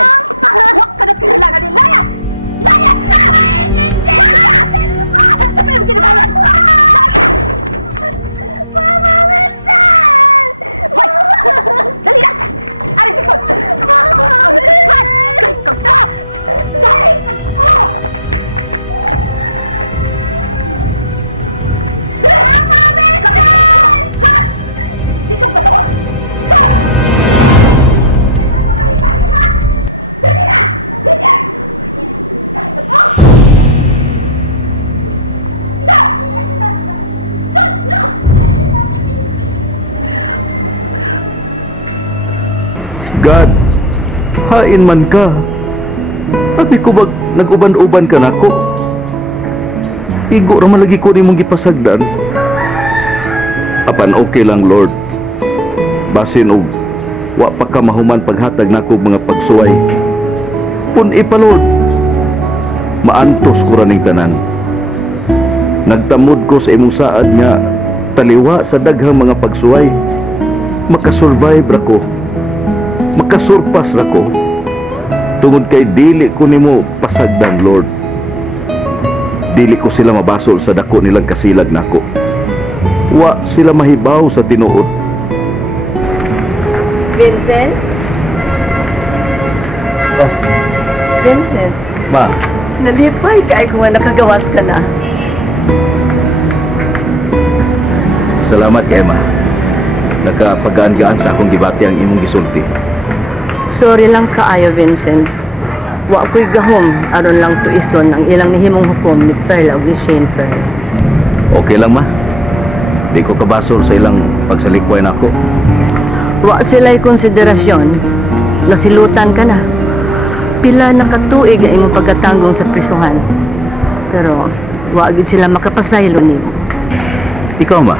Vincent. Huwag ka na pinalaga ni Laya! Laya! Sabi mo ginagawa! Laya! Mama, Vincent! Hoy! Dali na! Aris ikot! Ang sasad! Dahil ka to! Dahil ka to! Mama, Vincent! Ha? Ikaw ba to? Ha? Dali na! Dali! Dahil ka to! God, hain man ka. Abi ko bag nag-uban-uban ka nako. Igo ra man lagi ko nimong gipasagdan. Apan okay lang, Lord. Basin og wa pa ka mahuman paghatag nako mga pagsuway. Pun ipalod. Maantos ko ra ning tanan. Nagtamod ko sa imong saad nga taliwa sa daghang mga pagsuway. Makasurvive ra ko. Makasurpas ra ko. Tungod kay dili ko nimo pasagdan, Lord. Dili ko sila mabasol sa dako nilang kasilag nako. Wa sila mahibaw sa tinuod. Vincent? Oh, Vincent? ma, Nalipay ka ay kung nakagawas ka na. salamat kay ma. Nakapagaan-gaan sa akong gibati ang imong gisulti. Sorry lang kaayo, Vincent. Wa ko'y gahom, aron lang tuiston ang ilang nihimong hukom ni Perla o ni Shane Perla. Okay lang, ma. Di ko kabasol sa ilang pagsalikway nako. Wa sila'y konsiderasyon, nasilutan ka na. Pila nakatuig ang imong pagkatanggong sa prisuhan. Pero, wa agad sila makapasaylo nimo. Ikaw, ma.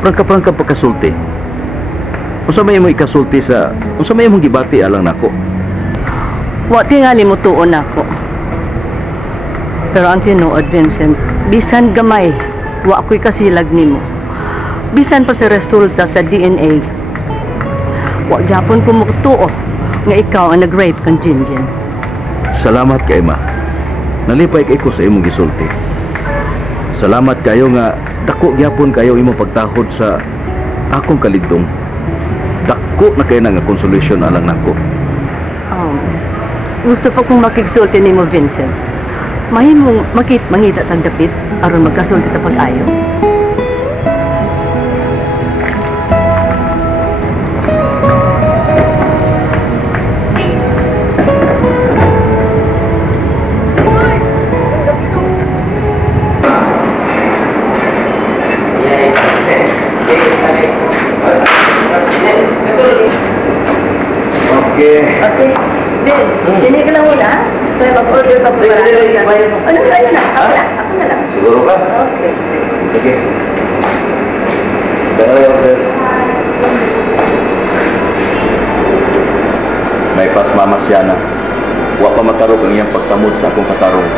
Prangka-prangka pagkasulti. Unsa may imong ikasulti sa unsa may imong gibati alang nako? Wa tingali mo tuon ako. Pero ang tinuod, Vincent, bisan gamay, wa ko'y kasilag nimo. Bisan pa sa resulta sa DNA, wa gyapon ko mutuo nga ikaw ang nag-rape kang Jinjin. Salamat kay ma. Nalipay kay ko sa imong gisulti. Salamat kayo nga dako gyapon kayo imong pagtahod sa akong kalidong. Dako na kayo nga konsolusyon alang nako. Gusto pa kong makigsulti nimo, Vincent. Mahimong mangita tag dapit aron magkasulti ta pag-ayo. Okay, Vince, hindi ka lang muna. Kaya mag-order ka po. Ano na yun na? Ako na lang. Siguro ka? Okay. Sige. Dahil ako, sir. May pasmamas siya na. Wa pa matarog ang iyang pagtamod sa akong katarong.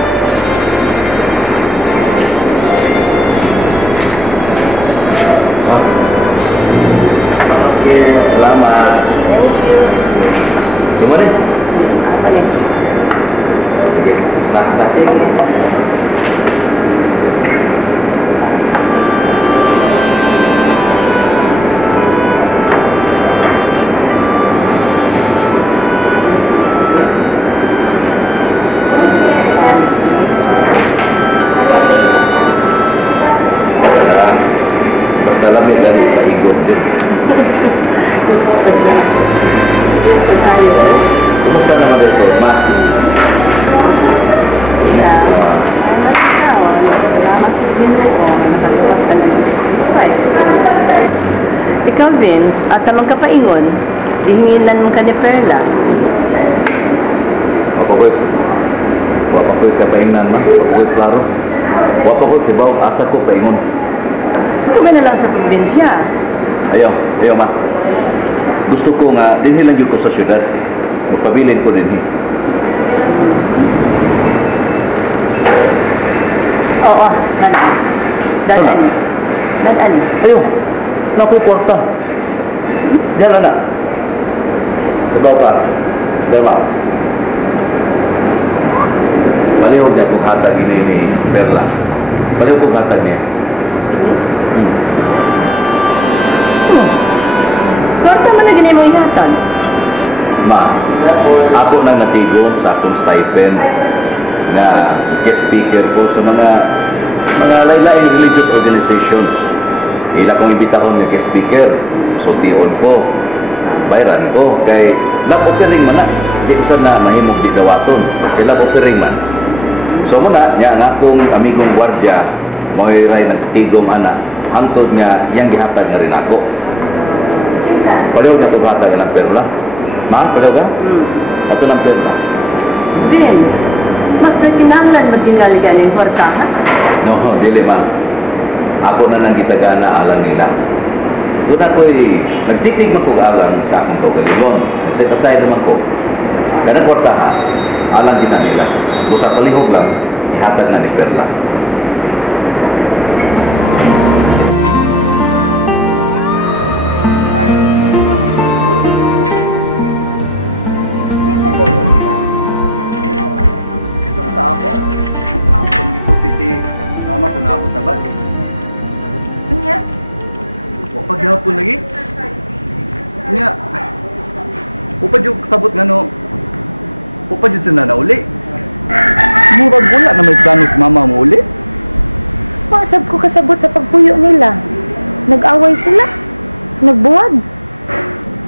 Okay, salamat. Thank you. Gimana? Apa nih? Sige, basta. Basta lamig lang ipaigot din. Kumusta naman dito, ma? Ikaw, Vince, asa man ka paingon? Dihingilan mo ka ni Perla. Wapa ko'y kapaingnan, ma. Wapa ko'y klaro. Wapa ko'y kibaw, asa ko paingon. Ito ba na lang sa probinsya? Ayaw, ma. Gusto ko nga, dinhi lang yun ko sa syudad. Magpabilin ko dinhi. Oo, nanay. Dadani. Dadani. Ayaw, naku kwarta. Diyan na. Dibaw ka. Diba? Palihog niya kung hatag ini ni Perla. Palihog kung hatag niya. Kwarta man na ganay mo ihatan. Ma, ako nang nasigon sa akong stipend na guest speaker ko sa mga laylaing religious organizations. Ila kong ibitahon nga guest speaker. So, tiyon ko. Bayaran ko. Kay lab-offering man na. Di ko na mahimog di dawaton. Kay lab-offering man. So, muna, niya nga akong amigong gwardya, mo'y ray nagtigom anak, hangtod nga, yang gihatag nga rin ako. Palihog niya itong hatag ng Perla. Ma, palihog ka? Ato ng Perla. Vince, mas nakinahanglan magtingali ka ng kwartahan? No, dili ma. Ako na nang gitagana alang nila. Doon ako'y nagtitig man ko alang sa akong kaugalingon. Nagset aside naman ko. Ganang kwartahan, alang kita nila. Busa palihog lang, ihatag na ni Perla. Sa ako. Kung gisuti si mama kung naabot na ba? Nya? Wapag yapon lagi. Nya. Upad yung kasabot nga no. Upad yung sila na uli. Murag wala na may plano si mama mo uli. Wasab ko kasabot sa pagpuyo nila. Nag-away sila. Nagbuwag.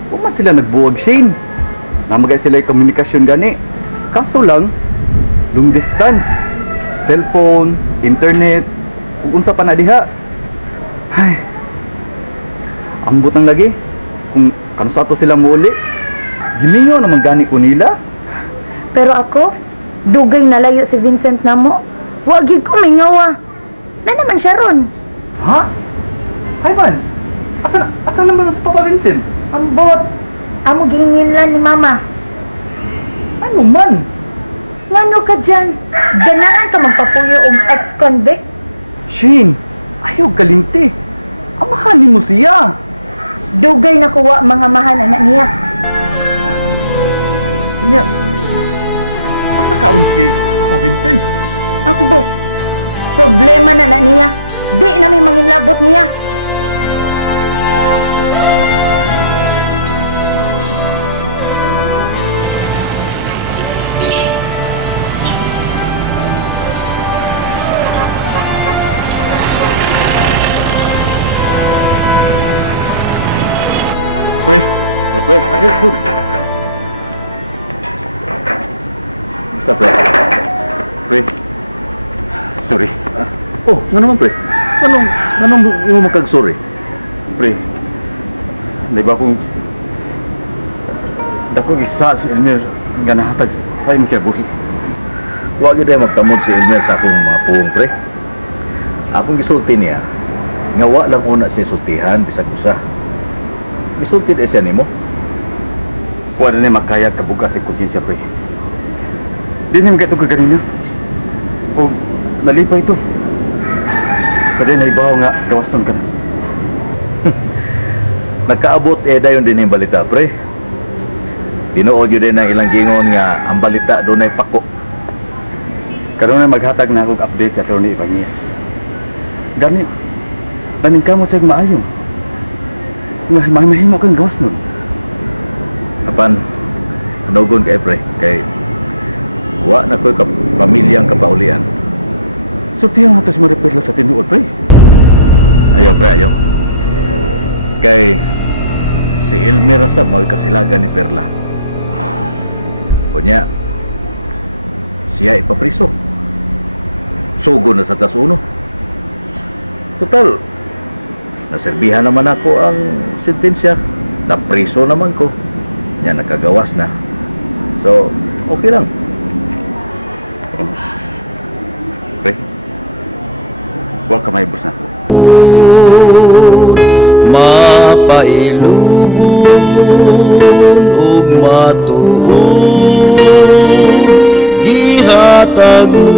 Uman sila nagbuwag, Shane. Namagay sila yung komunikasyon gani. Kaso lang, long distance. Cellphone, internet, ug unsa pa na diha. Ay. Ambot ang lagi. Kung kansa to sila mo uli. Gimingaw naman gani ko nila. Pero ako, dugay na layo si Vincent namo. Wag gyud ko mingawa. Na naman siya ron. Ha? Ay man. Asa naman sa Papa Vincent? Ambot. Amo gihingin lang ni Mama. Ano man? Ngano ka dyan? Ganahan ka magpapuyo og ex-convict? Shane, ayaw galinti. Amahanin mo siya. Dugay na kuwa mga mahan anak niya. Nya. Asa karon si Papa Vincent? Ako boss. Problema na na niya. Di na may manginlabot niya. Pre, ada food. Basta pre. Pre. Sorry. Oh, nga naman pre. Anong yung makag-sorry? Pre, di ba kung dako isa si Elmer nga nahatag kay mi buhi. Huwag yun magtamod si Elmer sa akong mga puong pre. Akong gisulti niya, nga wa lang una siya sultihan, bisag usa. Gisulti na siya nimo. Wala na makaya kabugas si konsensya, pre. Di na mga ito kaganina. O nalipay ito. Sa din na ibaw nga gawason ka na. Nagkaabot dayon din yung balita pre. Tinuod yun din ang ilang gingon nga ang balita doon ay pako. Karoon na maghatag na akong update sa Atty. Ibanez. Gani, taning ka mo siyang maayo. Nga, mahimo kang gawas nun. Apan, anugon kay pre, kay wa na ko'y pamilyang kapaulian. Sultihan nga ito si Maripirla sa tinuod, pre. Ayaw pre, ayaw. Kay si Elmer sa magkasilagan ni Perla. Kunya, siya ipapriso. Sugo na sa tasuno. Total, naserbihan naman ako ang sentensya. Napriso naman ko. Yan, nakagawas na. So, okay lang. Pre, huwag ka may bus na. Mapailubon ug matuod gihatag mo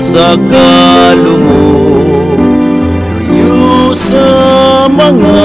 sa kalumog luyo sa mga